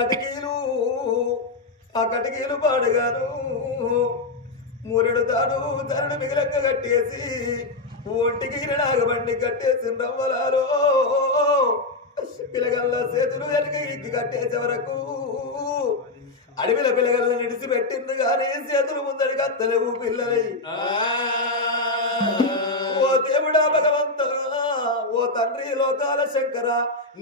కటికీలు ఆ కటికీలు పాడుగాను మూరెడు తాడు ధరను మిగిలంగా కట్టేసి ఒంటికి నాగబండి కట్టేసి రవ్వలాలో పిల్లగల్ల చేతులు వెనక ఇక్కి కట్టేసే వరకు అడవిల పిల్లగల్ని నిడిచిపెట్టింది కానీ చేతులు ముందడికి అత్తలేవు పిల్లలై. ఓ దేవుడా భగవంత, ఓ తండ్రి లోకాల శంకర,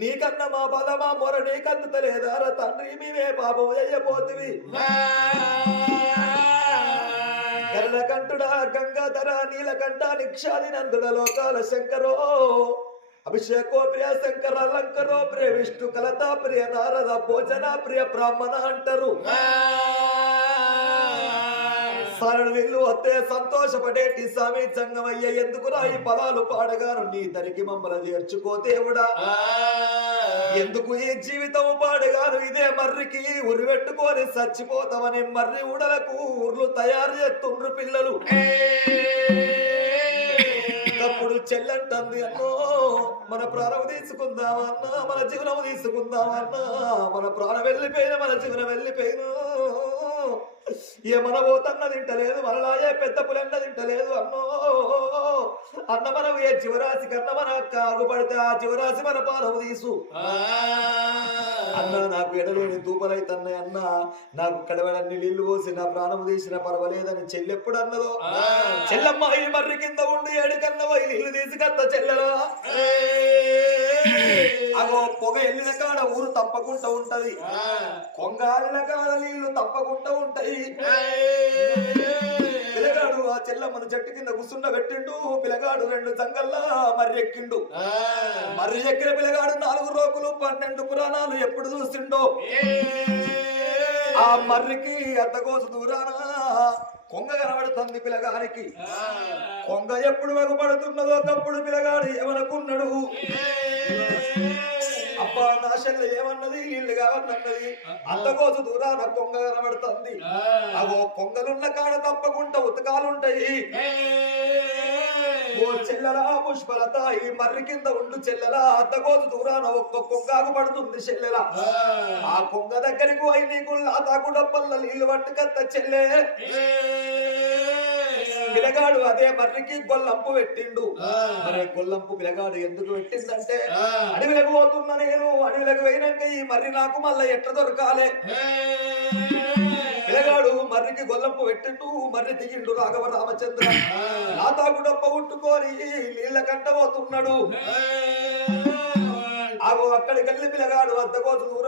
నీకన్న మా బల మా మొర నీకందుతలేదారా తండ్రి, మేమే పాపం అయ్యపోతివి. గరుడకంఠుడా గంగాధర నీలకంఠ నిక్షాది నందుడ లోకాల శంకరో అభిషేకో ప్రియ శంకర అలంకరో ప్రియ విష్ణు కలతా ప్రియ నారద భోజన ప్రియ బ్రాహ్మణ అంటారు. సరళ వీళ్ళు వస్తే సంతోషపడేటి స్వామి జంగమయ్య, ఎందుకురా ఈ పదాలు పాడగాను నీ దరికి మమ్మల్ని చేర్చుకో దేవుడా. ఎందుకు ఈ జీవితం పాడగాను ఇదే మర్రికి ఉరిపెట్టుకొని చచ్చిపోతామని మర్రి ఉడలకు ఊర్లు తయారు చేస్తుండ్రు పిల్లలు. అప్పుడు చెల్లంటుంది అన్నో మన ప్రాణం తీసుకుందామన్నా, మన జీవనం తీసుకుందామన్నా, మన ప్రాణం వెళ్ళిపోయిన మన జీవనం వెళ్ళిపోయిన ఏమన పోతన్న తింటలేదు, మనలాగే పెద్ద పులన్న తింటలేదు అన్నో. అన్న మనం ఏ జీవరాశి కన్నా మన కాగుపడితే ఆ జీవరాశి మన పాలము తీసు అన్న. నాకు ఎడలేని తూపలైతన్నాయి అన్న, నాకు కడవలన్నీ నీళ్లు పోసి నా ప్రాణము తీసిన పర్వాలేదని చెల్లెప్పుడు అన్నదో. చెల్లమ్మ ఈ మర్రి కింద ఉండి ఏడుకన్నవ నీళ్లు తీసుకత్త చెల్లెలా. అగో పొగ వెళ్ళిన కాడ ఊరు తప్పకుండా ఉంటది, కొంగాలిన కాడ నీళ్లు తప్పకుండా ఉంటాయి. పిల్లగాడు ఆ చెల్లమ్మను చెట్టు కింద కూర్చుండ పెట్టిండు. పిల్లగాడు 2 జంగల్లా మర్రి ఎక్కిండు. మర్రి ఎక్కిన పిల్లగాడు 4 రోకులు 12 పురాణాలు ఎప్పుడు చూసిండో. ఆ మర్రికి అద్దకోసు దూరాన కొంగ కనబడుతుంది పిల్లగానికి. కొంగ ఎప్పుడు మగపడుతున్నదో ఒకప్పుడు పిల్లగాడు ఏమనుకున్నాడు, అబ్బా నా చెల్లె ఏమన్నది నీళ్లు కావన్నది. అద్దకోసు దూరాన కొంగ కనబడుతుంది. అవో కొంగలున్న కాడ తప్పకుండా ఉతకాలుంటాయి. ఓ చెల్లెలా పుష్పలత ఈ మర్రి కింద ఉండు చెల్లెలా, అద్దకోసు దూరాన ఒక్క కొంగాకు పడుతుంది చెల్లెలా. ఆ కొంగ దగ్గరికి పోయి నీకు తాకు డబ్బల్ల నీళ్లు పట్టుకత్త చెల్లె. పిల్లగాడు అదే మర్రికి గొల్లంపు పెట్టిండు. మరి గొల్లంపు పిల్లగాడు ఎందుకు పెట్టిందంటే, అడవిలకు పోతున్నా నేను, అడవిలకు పోయినాక ఈ మర్రి నాకు మళ్ళా ఎట్లా దొరకాలే. పిల్లగాడు మర్రికి గొల్లంపు పెట్టిండు. మర్రి దిగిండు రాఘవ రామచంద్ర. నా తాగు డబ్బ ఉట్టుకొని నీళ్ళ కంట పోతున్నాడు. అక్కడికి వెళ్ళి పిల్లగాడు అద్దకోసు దూరం